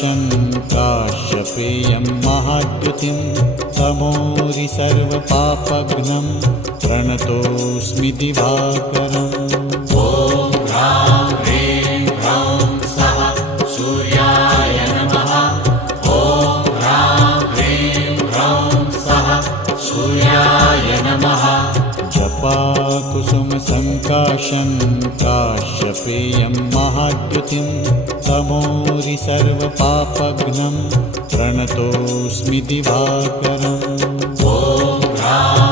सङ्काशं काश्यपेयं महाद्युतिं तमोरि सर्वपापघ्नं प्रणतोऽस्मि दिवाकरम्। ॐ ह्रां ह्रीं ह्रौं स्वः सूर्याय नमः। ॐ ह्रां ह्रीं ह्रौं स्वः सूर्याय नमः। जपाकुसुमसङ्काशं काश्यपेयं महाद्युतिं तमोरि सर्वपापघ्नं प्रणतोऽस्मि दिवाकरम्। ॐ ह्रां